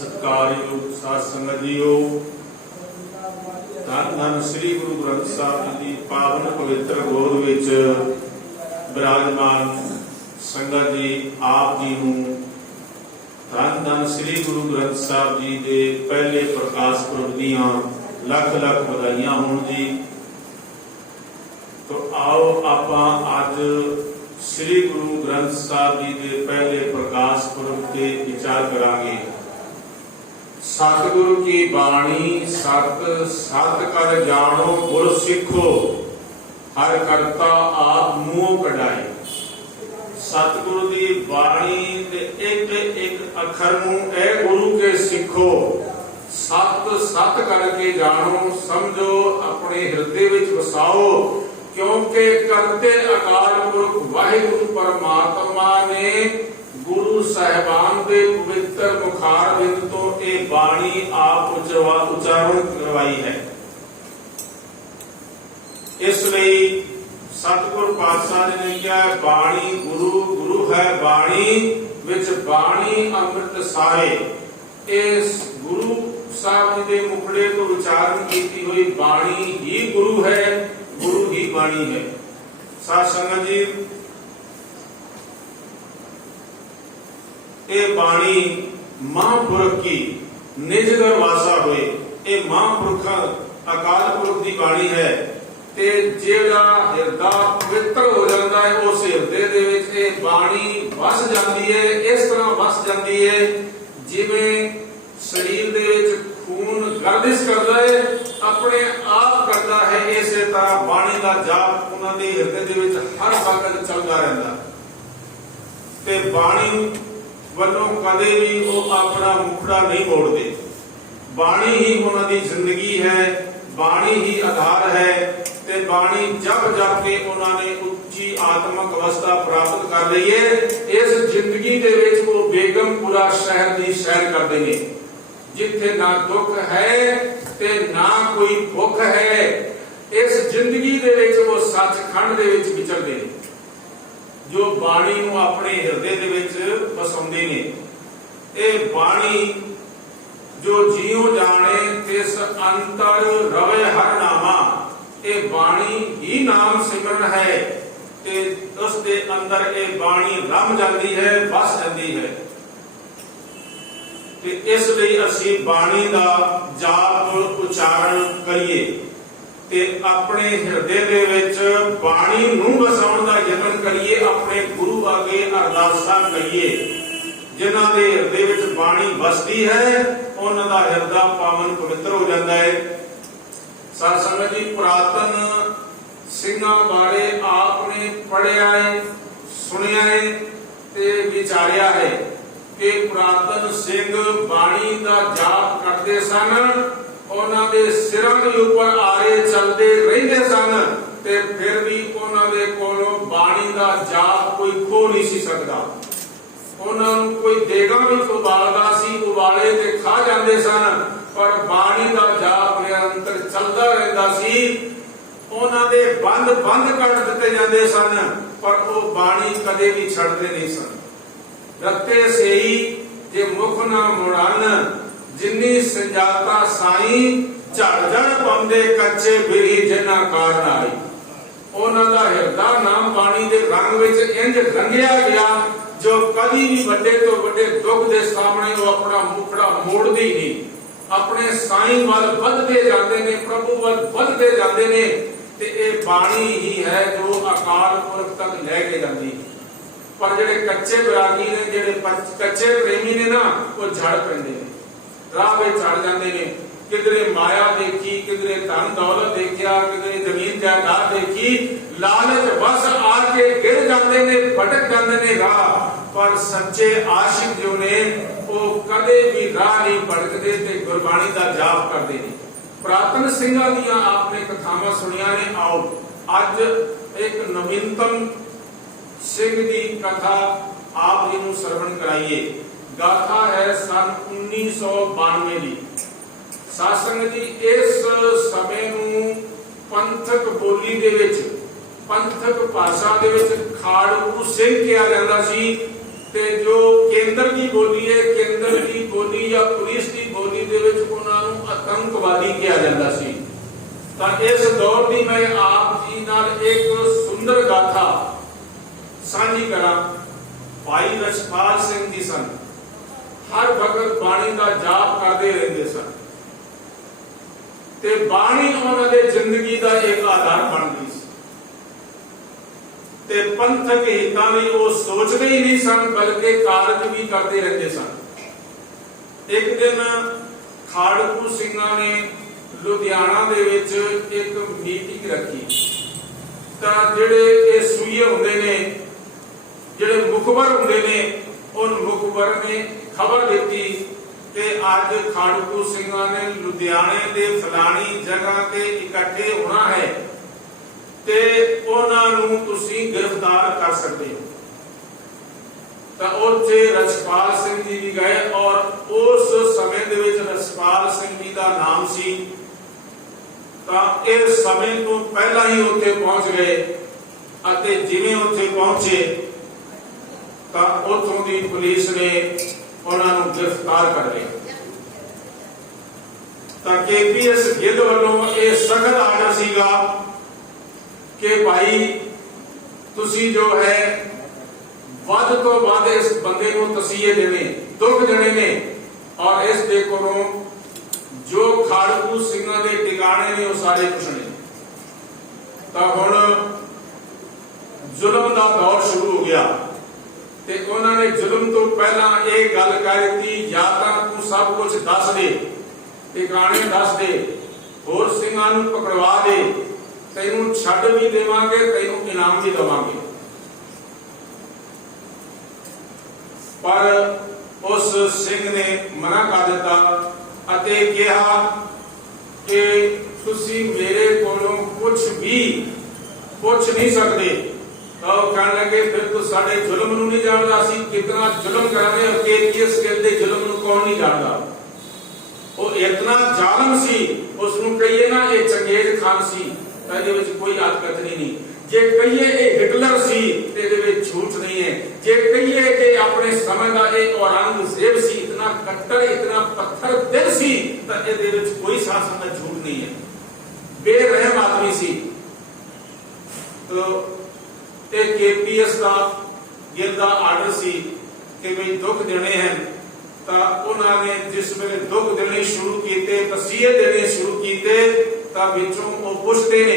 सत्कारयोग साध संगत जीओ, धन धन श्री गुरु ग्रंथ साहिब जी की पावन पवित्र गोद विच विराजमान संगत जी आप जी नूं धन धन श्री गुरु ग्रंथ साहिब जी के पहले प्रकाश पुरब दीआं लख लख बधाइयां होण जी। तो आओ आपां अज श्री गुरु ग्रंथ साहिब जी के पहले प्रकाश पुरब ते विचार करांगे। सतगुरु की बाणी सत सत कर जानो गुर सिखो, हर करता आप मुंह कढ़ाई। सतगुरु की बाणी दे एक एक अखर नूं ए गुरु के सिखो, सत सत करके जानो, समझो अपने हृदय विच वसाओ, क्योंकि करते अकाल पुरख वाहिगुरु परमात्मा ने गुरु साहिबान के पवित्र मुखार बिंद तो ये बाणी आप उच्चारण करवाई है। इसलिए सतगुरु पातशाह जी ने क्या बाणी गुरु गुरु है बाणी विच बाणी अमृत सारे। इस गुरु साहब जी के मुखड़े तो उच्चारण की हुई बाणी ही गुरु है, गुरु ही बाणी है। साध संगत जी ये बाणी महापुरख की निजगर वासा हुए, ये महापुरख अकाल पुरख की बाणी है। ते जेड़ा हृदय पवित्र हो जाता है उस हृदय दे विच ये बाणी वस जाती है। इस तरह वस जाती है जिवें शरीर दे विच खून गर्दिश करता है, अपने आप करता है। इसे तरह बाणी का जाप उन्हां दे हृदय दे विच हर वक्त चलता रहता ते बाणी वालों कदे भी वो अपना मुखड़ा नहीं मोड़ते। बाणी ही उन्होंने जिंदगी है, बाणी ही आधार है। ते बाणी जब जाके उन्होंने उच्ची आत्मक अवस्था प्राप्त कर ली है, इस जिंदगी दे विच वो बेगमपुरा शहर की सैर करते हैं, जिथे ना दुख है ते ना कोई भुख है। इस जिंदगी दे विच वो सचखंड दे विच विचरदे हैं, जो बाणी नूं अपने हृदय दे विच वसाउंदे ने। ये बाणी जो जीव जाने तिस अंतर रवे हर नामा, ये बाणी ही नाम सिमरन है ते उस दे अंदर ये बाणी रम जाती है, बस जाती है। ते इसलिए असीं बाणी दा जाप उच्चारण करिए ते अपने हृदय दे विच बाणी नूं वसाउण दा यतन करिए। अपने गुरु अगे अरदासां करिए। जिन्हां दे हृदय विच बाणी वसदी है उन्हां दा हृदय पावन पवित्र हो जाता है। साध संगत जी पुरातन सिंहां बारे आपने पढ़िया है, सुनिया है ते विचारिया है कि पुरातन सिंह बाणी दा जाप करते सन, उन्हां दे सिरां दे उपर आरे चलते रहंदे सन ते फिर भी उन्हां दे कोलों बाणी दा जाप कोई खो नहीं सी सकदा। उन्हां नूं कोई देगा भी उबालदा सी, उबाले ते खा जांदे सन, पर बाणी दा जाप निरंतर चलदा रहंदा सी। उन्हां दे बंद बंद कर दिते जांदे सन, पर वो बाणी कदे भी छड्डदे नहीं सन। रत्ते सेई जे मुख ना मुड़न, जिन्नी संजाता साई झड़ झड़ पाउंदे कच्चे बिरही जिन्ना कारण आई। उन्हां दा हृदय नाम बाणी दे रंग विच इंज रंगिया गया, जो कदी भी बड़े तो बड़े दुख दे सामने वो अपना मुखड़ा मोड़दी नहीं, अपने साई वल वधदे जांदे ने, प्रभु वल वधदे जांदे ने। ते ये बाणी ही है जो अकाल पुरख तक लेके जाती है। पर जेडे कच्चे बैरागी ने, जेडे कच्चे प्रेमी ने ना, वो झड़ पैंदे ने, राह में चढ़ जाते हैं। किधरे माया देखी, किधरे धन दौलत देखिया, किधरे जमीन जायदाद देखी, लालच बस आके गिर जाते ने, भटक जाते ने राह। पर सच्चे आशिक जो ने वो कदे भी राह नहीं भटकते ते गुरबाणी का जाप करते हैं। पुरातन सिंहां दियां आपने कथावां सुनिया ने। आओ अज एक नवीनतम सिंह की कथा आप जी नूं श्रवण कराइए। गाथा है सन 1992 की। साध संगत जी इस समय नूं पंथक बोली दे विच, पंथक भाषा दे विच खाड़कू सिंह कहा जाता सी। ते जो केंद्र की बोली है, केंद्र की बोली या पुलिस ਤੁਕਵਾਦੀ ਕਿਹਾ ਜਾਂਦਾ ਸੀ। ਤਾਂ ਇਸ ਦੌਰ ਦੀ ਮੈਂ ਆਪ ਜੀ ਨਾਲ ਇੱਕ ਸੁੰਦਰ ਗਾਥਾ ਸਾਂਝੀ ਕਰਾਂ। ਭਾਈ ਰਛਪਾਲ ਸਿੰਘ ਜੀ ਸਨ, ਹਰ ਵਕਤ ਬਾਣੀ ਦਾ ਜਾਪ ਕਰਦੇ ਰਹਿੰਦੇ ਸਨ ਤੇ ਬਾਣੀ ਉਹਨਾਂ ਦੇ ਜ਼ਿੰਦਗੀ ਦਾ ਇੱਕ ਆਧਾਰ ਬਣ ਗਈ ਸੀ ਤੇ ਪੰਥਕ ਹਿੱਤਾਂ ਲਈ ਉਹ ਸੋਚਦੇ ਹੀ ਨਹੀਂ ਸਨ, ਬਲਕਿ ਕਾਰਜ ਵੀ ਕਰਦੇ ਰਹਿੰਦੇ ਸਨ। ਇੱਕ ਦਿਨ ਖਾੜਕੂ ਸਿੰਘਾਂ ਨੇ ਲੁਧਿਆਣਾ ਦੇ ਵਿੱਚ ਇੱਕ ਮੀਟਿੰਗ ਰੱਖੀ। ਤਾਂ ਜਿਹੜੇ ਇਹ ਸੂਈਏ ਹੁੰਦੇ ਨੇ, ਜਿਹੜੇ ਮੁਖਬਰ ਹੁੰਦੇ ਨੇ, ਉਹ ਮੁਖਬਰ ਨੇ ਖਬਰ ਦਿੱਤੀ ਕਿ ਅੱਜ ਖਾੜਕੂ ਸਿੰਘਾਂ ਨੇ ਲੁਧਿਆਣੇ ਦੇ ਫਲਾਣੀ ਜਗ੍ਹਾ ਤੇ ਇਕੱਠੇ ਹੋਣਾ ਹੈ ਤੇ ਉਹਨਾਂ ਨੂੰ ਤੁਸੀਂ ਗ੍ਰਿਫਤਾਰ ਕਰ ਸਕਦੇ ਹੋ। ਤਾਂ ਉੱਥੇ ਰਛਪਾਲ ਸਿੰਘ ਜੀ ਵੀ ਗਏ ਔਰ ਉਸ ਸਮੇਂ ਦੇ ਵਿੱਚ ਰਛਪਾਲ ਸਿੰਘ ਜੀ ਦਾ ਨਾਮ ਸੀ। ਤਾਂ ਇਸ ਸਮੇਂ ਤੋਂ ਪਹਿਲਾਂ ਹੀ ਉੱਥੇ ਪਹੁੰਚ ਗਏ ਅਤੇ ਜਿਵੇਂ ਉੱਥੇ ਪਹੁੰਚੇ ਤਾਂ ਉੱਥੋਂ ਦੀ ਪੁਲਿਸ ਨੇ ਉਹਨਾਂ ਨੂੰ ਗ੍ਰਿਫਤਾਰ ਕਰ ਲਿਆ। ਤਾਂ KPS ਗਿੱਲ ਵੱਲੋਂ ਇਹ ਸਖਤ ਆਰਡਰ ਸੀਗਾ ਕਿ ਭਾਈ ਤੁਸੀਂ ਜੋ ਹੈ ਵੱਧ ਤੋਂ ਵੱਧ ਇਸ ਬੰਦੇ ਨੂੰ ਤਸੀਹੇ ਦੇਣੇ, ਦੁੱਖ ਦੇਣੇ ਨੇ ਔਰ ਇਸ ਦੇ ਕੋਲੋਂ ਜੋ ਖਾੜਕੂ ਸਿੰਘਾਂ ਦੇ ਟਿਕਾਣੇ ਨੇ ਉਹ ਸਾਰੇ ਪੁੱਛਣੇ। ਤਾਂ ਹੁਣ ਜ਼ੁਲਮ ਦਾ ਦੌਰ ਸ਼ੁਰੂ ਹੋ ਗਿਆ ਤੇ ਉਹਨਾਂ ਨੇ ਜ਼ੁਲਮ ਤੋਂ ਪਹਿਲਾਂ ਇਹ ਗੱਲ ਕਰ ਦਿੱਤੀ, ਜਾਂ ਤਾਂ ਤੂੰ ਸਭ ਕੁਝ ਦੱਸ ਦੇ, ਟਿਕਾਣੇ ਦੱਸ ਦੇ, ਹੋਰ ਸਿੰਘਾਂ ਨੂੰ ਪਕੜਵਾ ਦੇ, ਤੈਨੂੰ ਛੱਡ ਵੀ ਦੇਵਾਂਗੇ, ਤੈਨੂੰ ਇਨਾਮ ਵੀ ਦੇਵਾਂਗੇ। ਪਰ ਉਸ ਸਿੰਘ ਨੇ ਮਨਾ ਕਰ ਦਿੱਤਾ ਅਤੇ ਕਿਹਾ ਕਿ ਤੁਸੀਂ ਮੇਰੇ ਕੋਲੋਂ ਕੁਝ ਵੀ ਪੁੱਛ ਨਹੀਂ ਸਕਦੇ। ਤਾਂ ਉਹ ਕਹਿਣ ਲੱਗੇ ਫਿਰ ਤੂੰ ਸਾਡੇ ਜ਼ੁਲਮ ਨੂੰ ਨਹੀਂ ਜਾਣਦਾ, ਅਸੀਂ ਕਿਤਨਾ ਜ਼ੁਲਮ ਕਰਾਂਗੇ ਔਰ KPS ਗਿੱਲ ਦੇ ਜ਼ੁਲਮ ਨੂੰ ਕੌਣ ਨਹੀਂ ਜਾਣਦਾ। ਉਹ ਇਤਨਾ ਜ਼ਾਲਮ ਸੀ, ਉਸ ਨੂੰ ਕਹੀਏ ਨਾ ਇਹ ਚੰਗੇਜ਼ ਖਾਨ ਸੀ ਤਾਂ ਇਹਦੇ ਵਿੱਚ ਕੋਈ ਅਤਕਥਨੀ ਨਹੀਂ, ਜੇ ਕਹੀਏ ਇਹ ਹਿਟਲਰ ਸੀ ਤੇ ਇਹਦੇ ਵਿੱਚ ਝੂਠ ਨਹੀਂ ਹੈ, ਜੇ ਕਹੀਏ ਕਿ ਆਪਣੇ ਸਮੇਂ ਦਾ ਇਹ ਔਰੰਗਜ਼ੇਬ ਸੀ, ਇਤਨਾ ਕੱਟੜ, ਇਤਨਾ ਪੱਥਰ ਦਿਲ ਸੀ, ਤਾਂ ਇਹਦੇ ਵਿੱਚ ਕੋਈ ਸ਼ਾਸਨ ਦਾ ਝੂਠ ਨਹੀਂ ਹੈ, ਬੇਰਹਿਮ ਆਦਮੀ ਸੀ। तो KPS ਦਾ ਗਿੱਲ ਦਾ ਆਰਡਰ ਸੀ ਕਿ ਵੀ ਦੁੱਖ ਦੇਣੇ ਹਨ। ਤਾਂ ਉਹਨਾਂ ਨੇ ਜਿਸ ਵੇਲੇ ਦੁੱਖ ਦੇਣੇ ਸ਼ੁਰੂ ਕੀਤੇ, ਤਸੀਹੇ ਦੇਣੇ ਸ਼ੁਰੂ ਕੀਤੇ, ਤਾਂ ਵਿੱਚੋਂ ਉਹ ਪੁੱਛਦੇ ਨੇ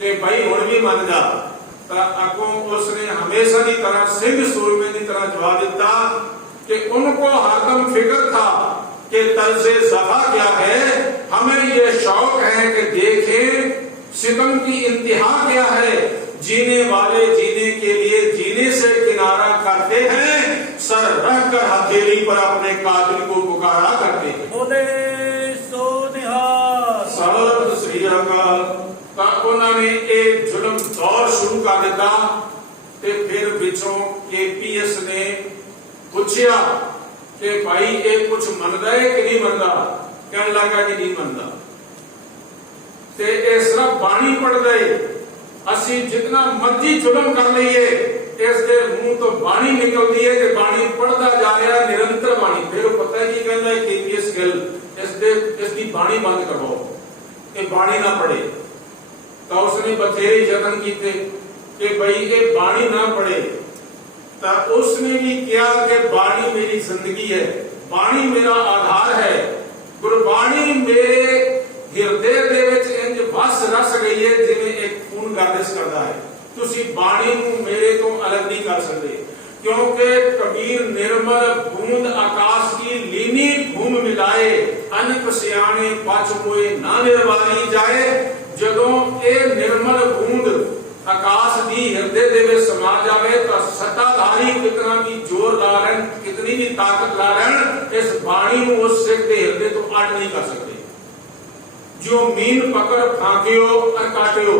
ਕਿ ਭਾਈ ਹੁਣ ਵੀ ਮੰਨ ਜਾ। ਤਾਂ ਅੱਗੋਂ ਉਸਨੇ ਹਮੇਸ਼ਾ ਦੀ ਤਰ੍ਹਾਂ ਸਿੰਘ ਸੂਰਮੇ ਦੀ ਤਰ੍ਹਾਂ ਜਵਾਬ ਦਿੱਤਾ कि उनको हरदम फिक्र था कि तर्ज़े ज़फ़ा क्या है, हमें ये शौक है कि देखें सितम की इंतहा क्या है, जीने वाले जीने के लिए जीने से किनारा करते हैं, सर रख कर हथेली पर अपने कातिल को पुकारा करते हैं। बोले सो निहाल सत श्री अकाल। ਤਾਂ ਉਹਨਾਂ ਨੇ ਇਹ ਜ਼ੁਲਮ ਦੌਰ ਸ਼ੁਰੂ ਕਰ ਦਿੱਤਾ ਤੇ ਫਿਰ ਵਿੱਚੋਂ KPS ਨੇ ਪੁੱਛਿਆ ਕਿ ਭਾਈ ਇਹ ਕੁਝ ਮੰਨਦਾ ਹੈ ਕਿ ਨਹੀਂ ਮੰਨਦਾ। ਕਹਿਣ ਲੱਗਾ ਕਿ ਨਹੀਂ ਮੰਨਦਾ ਤੇ ਇਹ ਸਿਰਫ ਬਾਣੀ ਪੜ੍ਹਦਾ ਹੈ, ਅਸੀਂ ਜਿੰਨਾ ਮਰਜ਼ੀ ਜ਼ੁਲਮ ਕਰ ਲਈਏ ਇਸ ਦੇ ਮੂੰਹ ਤੋਂ ਬਾਣੀ ਨਿਕਲਦੀ ਹੈ ਕਿ ਬਾਣੀ ਪੜ੍ਹਦਾ ਜਾ ਰਿਹਾ ਨਿਰੰਤਰ ਬਾਣੀ। ਫਿਰ ਉਹ ਪਤਾ ਕੀ ਕਹਿੰਦਾ ਹੈ KPS ਗਿੱਲ, ਇਸ ਦੀ ਬਾਣੀ ਬੰਦ ਕਰਵਾਓ, ਇਹ ਬਾਣੀ ਨਾ ਪੜ੍ਹੇ। ਤਾਂ ਉਸਨੇ ਬਥੇਰੇ ਯਤਨ ਕੀਤੇ ਕਿ ਬਈ ਇਹ ਬਾਣੀ ਨਾ ਪੜ੍ਹੇ। ਤਾਂ ਉਸਨੇ ਵੀ ਕਿਹਾ ਕਿ ਬਾਣੀ ਮੇਰੀ ਜ਼ਿੰਦਗੀ ਹੈ, ਬਾਣੀ ਮੇਰਾ ਆਧਾਰ ਹੈ, ਗੁਰਬਾਣੀ ਮੇਰੇ ਹਿਰਦੇ ਦੇ ਵਿੱਚ ਇੰਜ ਵਸ ਰਸ ਗਈ ਹੈ ਜਿਵੇਂ ਇੱਕ ਖੂਨ ਗਰਦਿਸ਼ ਕਰਦਾ ਹੈ। ਤੁਸੀਂ ਬਾਣੀ ਨੂੰ ਮੇਰੇ ਤੋਂ ਅਲੱਗ ਨਹੀਂ ਕਰ ਸਕਦੇ, क्योंकि कबीर निर्मल बूंद आकाश की लीनी भूम मिलाए, अनक सियाने पच मोए ना निर्वाली जाए। ਜਦੋਂ ਇਹ ਨਿਰਮਲ ਬੂੰਦ ਆਕਾਸ਼ ਦੀ ਹਿਰਦੇ ਦੇ ਵਿੱਚ ਸਮਾ ਜਾਵੇ ਤਾਂ ਸੱਤਾਧਾਰੀ ਕਿਤਨਾ ਵੀ ਜ਼ੋਰ ਲਾ ਲੈਣ, ਕਿਤਨੀ ਵੀ ਤਾਕਤ ਲਾ ਲੈਣ, ਇਸ ਬਾਣੀ ਨੂੰ ਉਸ ਸਿੱਖ ਦੇ ਹਿਰਦੇ ਤੋਂ ਅੱਡ ਨਹੀਂ ਕਰ ਸਕਦੇ। ਜੋ ਮੀਨ ਪਕੜ ਫਾਕਿਓ ਅਰ ਕਾਟਿਓ,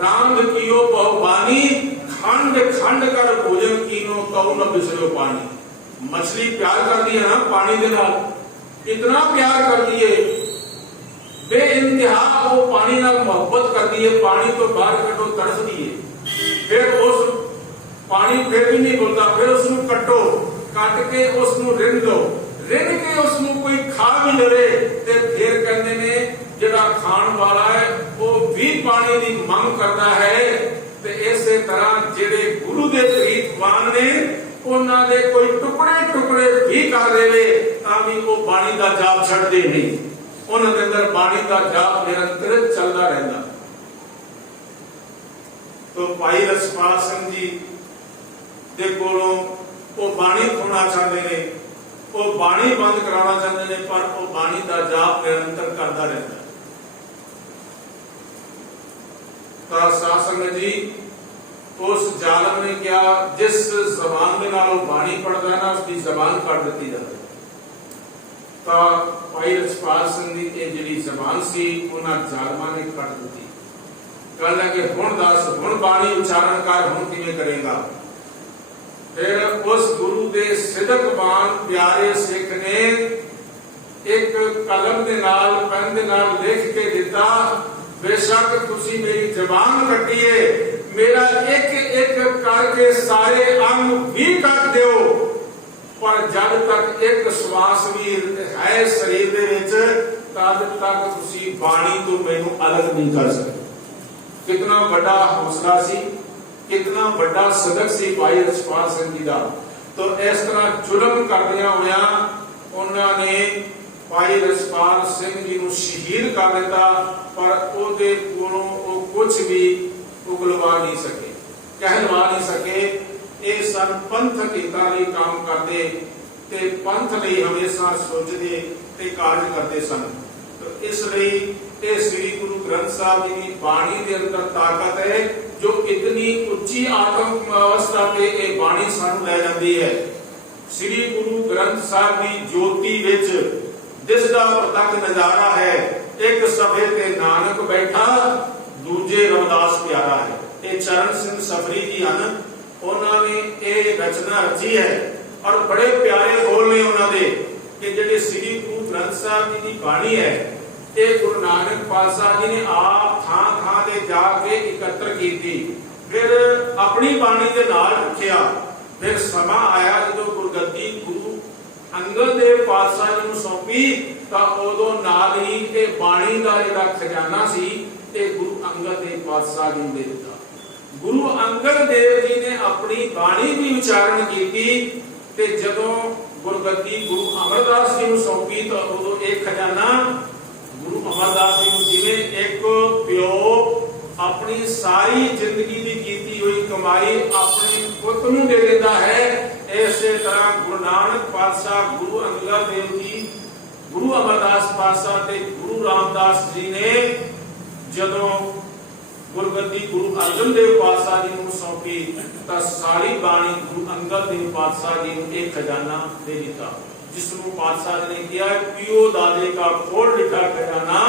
ਰਾਂਦ ਕੀਓ ਬਹੁਬਾਨੀ, ਖੰਡ ਖੰਡ ਕਰ ਭੋਜਨ ਕੀਨੋ ਕਉ ਨ ਬਿਸਰਿਓ ਪਾਣੀ। ਮਛਲੀ ਪਿਆਰ ਕਰਦੀ ਹੈ ਨਾ ਪਾਣੀ ਦੇ ਨਾਲ, इतना प्यार करती है, बेइंतहा वो पानी नाल मोहब्बत करती है, पानी तो बाहर कटो तरसदी है। फिर उस पानी फिर भी नहीं बोलता, फिर उसनु कटो, कट के उसनु रिन दो, रिन के उसनु कोई खा भी लवे ते फिर ਖਾਣ ਵਾਲਾ ਹੈ ਉਹ ਵੀ ਪਾਣੀ ਦੀ ਮੰਗ ਕਰਦਾ ਹੈ। ਤੇ ਇਸੇ ਤਰ੍ਹਾਂ ਜਿਹੜੇ ਗੁਰੂ ਦੇ ਪ੍ਰੀਤਵਾਨ ਨੇ ਉਹਨਾਂ ਦੇ ਕੋਈ ਟੁਕੜੇ ਟੁਕੜੇ ਵੀ ਕਰ ਦੇਵੇ ਤਾਂ ਵੀ ਉਹ ਬਾਣੀ ਦਾ ਜਾਪ ਛੱਡਦੇ ਨਹੀਂ। ਉਹਨਾਂ ਦੇ ਅੰਦਰ ਬਾਣੀ ਦਾ ਜਾਪ ਨਿਰੰਤਰ ਚੱਲਦਾ ਰਹਿੰਦਾ। तो भाई रसपाल सिंह जी दे कोलों वो बाणी सुनना चाहते ने, वो बाणी बंद कराना चाहते ने, पर वो बाणी का जाप निरंतर करता रहता। तो शासन जी उस जालम ने क्या जिस जबान के नाल बाणी पढ़ता है ना उसकी जबान काट दी जाती। तो भाई रसपाल सिंह जी की जी जबान सी उन्होंने जालमा ने कट दी। कह लगे हुण दस हुण बाणी उच्चारण कर हुण किवें करेगा। फिर उस गुरु दे सिदकवान प्यारे सिख ने एक कलम दे नाल पेन दे नाल लिख के दिता, बेशक तुसी मेरी जबान कटिए, मेरा एक एक करके सारे अंग भी कट दिओ, पर जब तक एक श्वास भी है शरीर दे विच तद तक तुसी बाणी तो मैनू अलग नहीं कर सकते। कितना बड़ा हौसला सी, कितना बड़ा सदक सी भाई रसपाल सिंह जी का। तो इस तरह जुल्म करदियां होया उन्होंने भाई रसपाल सिंह जी को शहीद कर दिता, पर उहदे कोलों वो कुछ भी उगलवा नहीं सके, कहलवा नहीं सके। ये सन पंथक हितां लई काम करते ते पंथ लई हमेशा सोचते ते कार्य करते सन। तो इसलिए ये श्री गुरु ग्रंथ साहब जी की बाणी के अंदर ताकत है, जो इतनी उच्ची आत्म अवस्था पे ये बाणी सानू ले जाती है। श्री गुरु ग्रंथ साहब की ज्योति विच दिसदा प्रतख नजारा है, एक सभे ते नानक बैठा, दूजे रविदास प्यारा है। ये चरण सिंह सफरी जी हैं, उन्होंने ये रचना रची है और बड़े प्यारे बोल ने उन्होंने कि जिहड़े श्री गुरु ग्रंथ साहब जी की बाणी है ये गुरु नानक पातशाह जी ने आप थां थां ते जाके इकत्र की, फिर अपनी बाणी के नाल रखिया। फिर समा आया जो गुरगद्दी गुरु अंगद देव पातशाह जी नूं सौंपी, तां उदों नाल ही ये बाणी का जिहड़ा खजाना सी ये गुरु अंगद देव पातशाह जी नूं दे दिता। गुरु अंगद देव जी ने अपनी बाणी की उच्चारण की ते जदों गुरगद्दी गुरु अमरदास जी नूं सौंपी तो उदों एक खजाना गुरु अमरदास जी नूं जिवें एक प्यो अपनी सारी जिंदगी की कीती हुई कमाई अपने पुत नूं दे देता है, इसे तरह गुरु नानक पातशाह गुरु अंगद देव जी गुरु अमरदास पातशाह ते गुरु रामदास जी ने जदों गुरगद्दी गुरु अर्जन देव पातशाह जी नूं सौंपी तां सारी बाणी गुरु अंगद देव पातशाह जी नूं एक खजाना दे दिता, जिसमें पातशाह जी ने किया पियो दादे का खोल लिखा खजाना,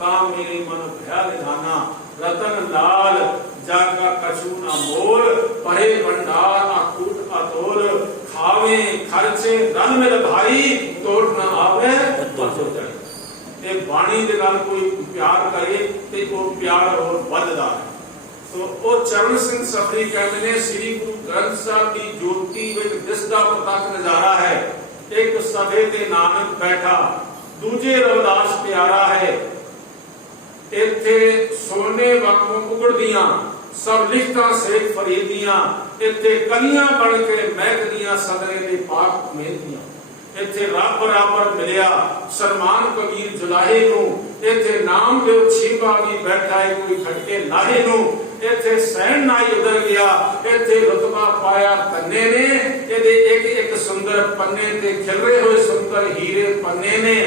काम मेरे मन भया निधाना, रतन लाल जागा कछु न मोल, परे भंडार अकूट अतोल, खावे खर्चे धन मेरे भाई, तोड़ न आवे तो जाए। ये बाणी दे नाल कोई प्यार करे ते वो प्यार और बढ़दा है। तो वो चरण सिंह सफरी कहते हैं श्री गुरु ग्रंथ साहब की ज्योति विच दिसदा प्रतख नजारा है, एक सभे ते नानक बैठा, दूजे रविदास प्यारा है। इत्थे सोने वांगू उगड़दियां सब लिखतां सेठ फरीदियां, इत्थे कलियां बन के महकदियां सदरे दे पाक मेहदियां। इत्थे रब बराबर मिलिया सलमान कबीर जुलाहे नूं, इत्थे नाम देव छीबा भी बैठा है कोई खटके लाहे नूं, इत्थे सैन नाई उधर गया, इत्थे रुतबा पाया तन्ने ने, इहदे एक एक सुंदर पन्ने ते खिलरे हुए सुंदर हीरे पन्ने ने।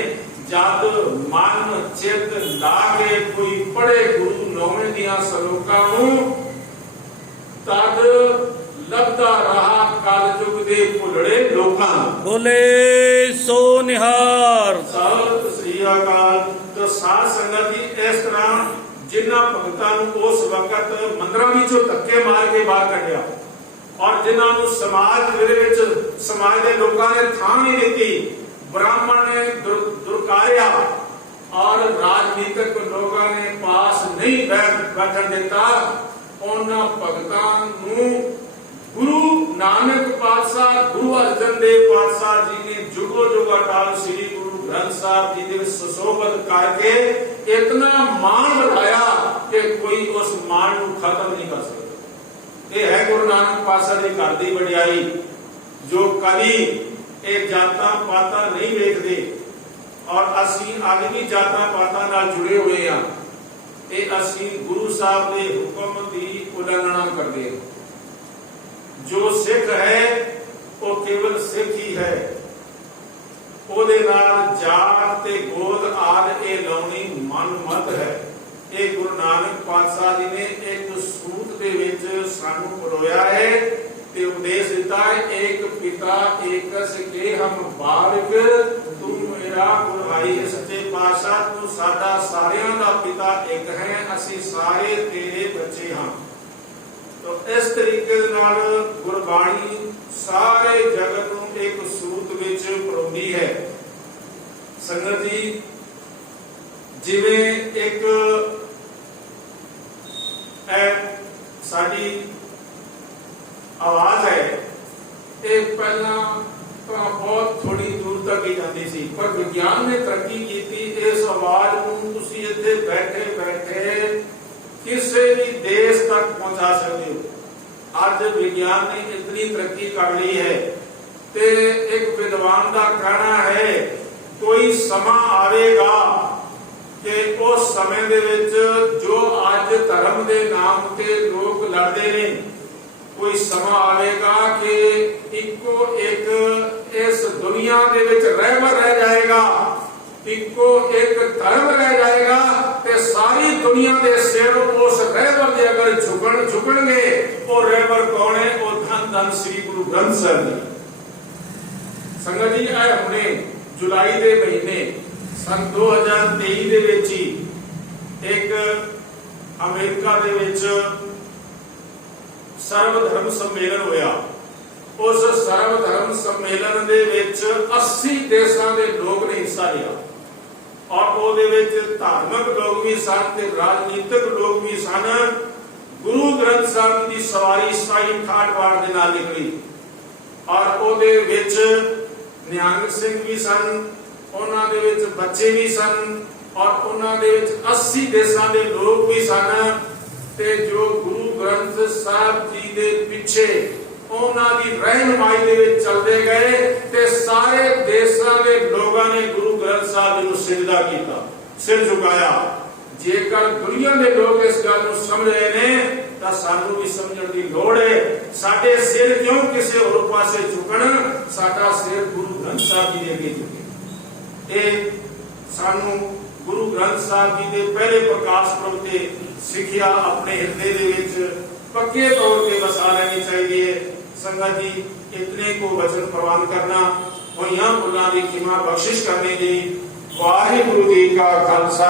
जद मन चित लागे कोई पढ़े गुरु नौवें दियां सलोकां नूं, तद लभदा रहा कलयुग दे भुलड़े लोकां। बोले सो निहार सत श्री अकाल। तो साध संगत जी इस तरह जिन्हां भगतां नूं उस वक्त मंदिरां विचों धक्के मार के बाहर कढिया और जिन्हां नूं समाज दे विच समाज दे लोकां ने थां नहीं दित्ती, ब्राह्मण ने दुरकारिया और राजनीतिक लोगों ने पास नहीं बैठन दिता, उन्हां भगतां नूं गुरु नानक पातशाह गुरु अर्जन देव पातशाह जी ने जुगो जुग अटाल श्री गुरु ग्रंथ साहब जी ने सुशोभित करके इतना मान बढ़ाया कि कोई उस मान को खत्म नहीं कर सकता। ये है गुरु नानक पातशाह की घर की वडियाई, जो कभी ये जाता पाता नहीं देखते और असी अज भी जाता पाता नाल जुड़े हुए हैं। ये असी गुरु साहब के हुक्म की उल्लंघना करते हैं। जो सिख है वो केवल सिख ही है, ਉਹਦੇ ਨਾਲ ਜਾਤ ਤੇ ਗੋਦ ਆਦਿ ਇਹ ਲਾਉਣੀ ਮਨਮਤ ਹੈ। ਇਹ ਗੁਰੂ ਨਾਨਕ ਪਾਤਸ਼ਾਹ ਜੀ ਨੇ ਇੱਕ ਸੂਤ ਦੇ ਵਿੱਚ ਸਾਨੂੰ ਪਰੋਇਆ ਹੈ ਤੇ ਉਪਦੇਸ਼ ਦਿੱਤਾ ਹੈ, ਏਕ ਪਿਤਾ ਏਕਸ ਕੇ ਹਮ ਬਾਲਕ ਤੂੰ ਮੇਰਾ ਗੁਰੂ ਭਾਈ। ਸੱਚੇ ਪਾਤਸ਼ਾਹ ਤੂੰ ਸਾਡਾ ਸਾਰਿਆਂ ਦਾ ਪਿਤਾ ਇੱਕ ਹੈ, ਅਸੀਂ ਸਾਰੇ ਤੇਰੇ ਬੱਚੇ ਹਾਂ। तो इस तरीके नाल गुरबाणी सारे जगत नूं एक सूत विच परोंदी है। संगत जी, जिवें एक साडी आवाज है, ये पहला बहुत थोड़ी दूर तक ही जाती सी, पर विज्ञान ने तरक्की की। इस आवाज नूं तुसीं इत्थे बैठे बैठे किसी भी देश तक पहुंचा सकते हो। आज विज्ञान ने इतनी तरक्की कर ली है ते एक विद्वान का कहना है, कोई समा आवेगा कि उस समय दे विच जो आज धर्म के नाम ते लोग लड़ते ने, कोई समा आवेगा कि इको एक इस दुनिया दे विच रहबर रह जाएगा, इको एक धर्म रह जाएगा ते सारी दुनिया के सिर उस रहबर के अगर झुकणगे। वो रहबर कौन है? वो धन धन श्री गुरु ग्रंथ साहिब जी। संगत जी, हमने जुलाई के महीने सन 2023 दे विच ही एक अमेरिका दे विच सर्वधर्म सम्मेलन होया। उस सर्वधर्म सम्मेलन दे विच 80 देशों के लोग ने हिस्सा लिया और ਉਹਦੇ ਵਿੱਚ धार्मिक लोग भी सन ते राजनीतिक लोग भी सन। गुरु ग्रंथ साहिब की सवारी 27-28 वार ਦੇ ਨਾਲ ਨਿਕਲੀ और ਉਹਦੇ ਵਿੱਚ ਨਿਹੰਗ ਸਿੰਘ ਵੀ ਸਨ, ਉਹਨਾਂ ਦੇ ਵਿੱਚ ਬੱਚੇ ਵੀ ਸਨ और ਉਹਨਾਂ ਦੇ ਵਿੱਚ 80 ਦੇਸ਼ਾਂ ਦੇ ਲੋਕ ਵੀ ਸਨ। ਤੇ ਜੋ ਗੁਰੂ ਗ੍ਰੰਥ ਸਾਹਿਬ ਜੀ ਦੇ ਪਿੱਛੇ ਉਹਨਾਂ ਦੀ ਰਹਿਨਮਾਈ ਦੇ ਵਿੱਚ ਚੱਲਦੇ ਗਏ ਤੇ ਸਾਰੇ ਦੇਸ਼ਾਂ ਦੇ ਲੋਕਾਂ ਨੇ ਗੁਰੂ ਗ੍ਰੰਥ ਸਾਹਿਬ ਜੀ ਨੂੰ ਸਿਜਦਾ ਕੀਤਾ, ਸਿਰ ਝੁਕਾਇਆ। ਜੇਕਰ ਦੁਨੀਆ ਦੇ ਲੋਕ ਇਸ ਗੱਲ ਨੂੰ ਸਮਝ ਰਹੇ ਨੇ ਤਾਂ ਸਾਨੂੰ ਵੀ ਸਮਝਣ ਦੀ ਲੋੜ ਹੈ। ਸਾਡੇ ਸਿਰ ਕਿਉਂ ਕਿਸੇ ਹੋਰ ਪਾਸੇ ਝੁਕਣ? ਸਾਡਾ ਸਿਰ ਗੁਰੂ ਗ੍ਰੰਥ ਸਾਹਿਬ ਜੀ ਦੇ ਅੱਗੇ ਝੁਕੇ। ਇਹ ਸਾਨੂੰ ਗੁਰੂ ਗ੍ਰੰਥ ਸਾਹਿਬ ਜੀ ਦੇ ਪਹਿਲੇ ਪ੍ਰਕਾਸ਼ ਪੁਰਬ ਤੇ ਸਿੱਖਿਆ ਆਪਣੇ ਹਿਰਦੇ ਦੇ ਵਿੱਚ ਪੱਕੇ ਤੌਰ ਤੇ ਵਸਾ ਲੈਣੀ ਚਾਹੀਦੀ ਹੈ। संगत जी, इतने को वचन प्रवान करना, होइयां भुलां दी खिमा बख्शिश करने दी। वाहिगुरु जी का खालसा,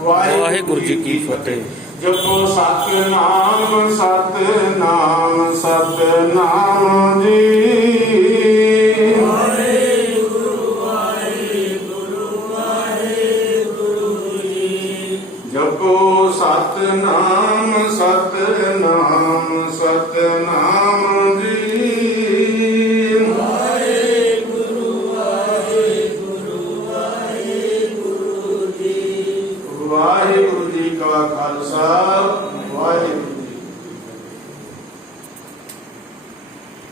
वाहिगुरु जी की फतेह। जपो सतनाम सतनाम सतनाम जी।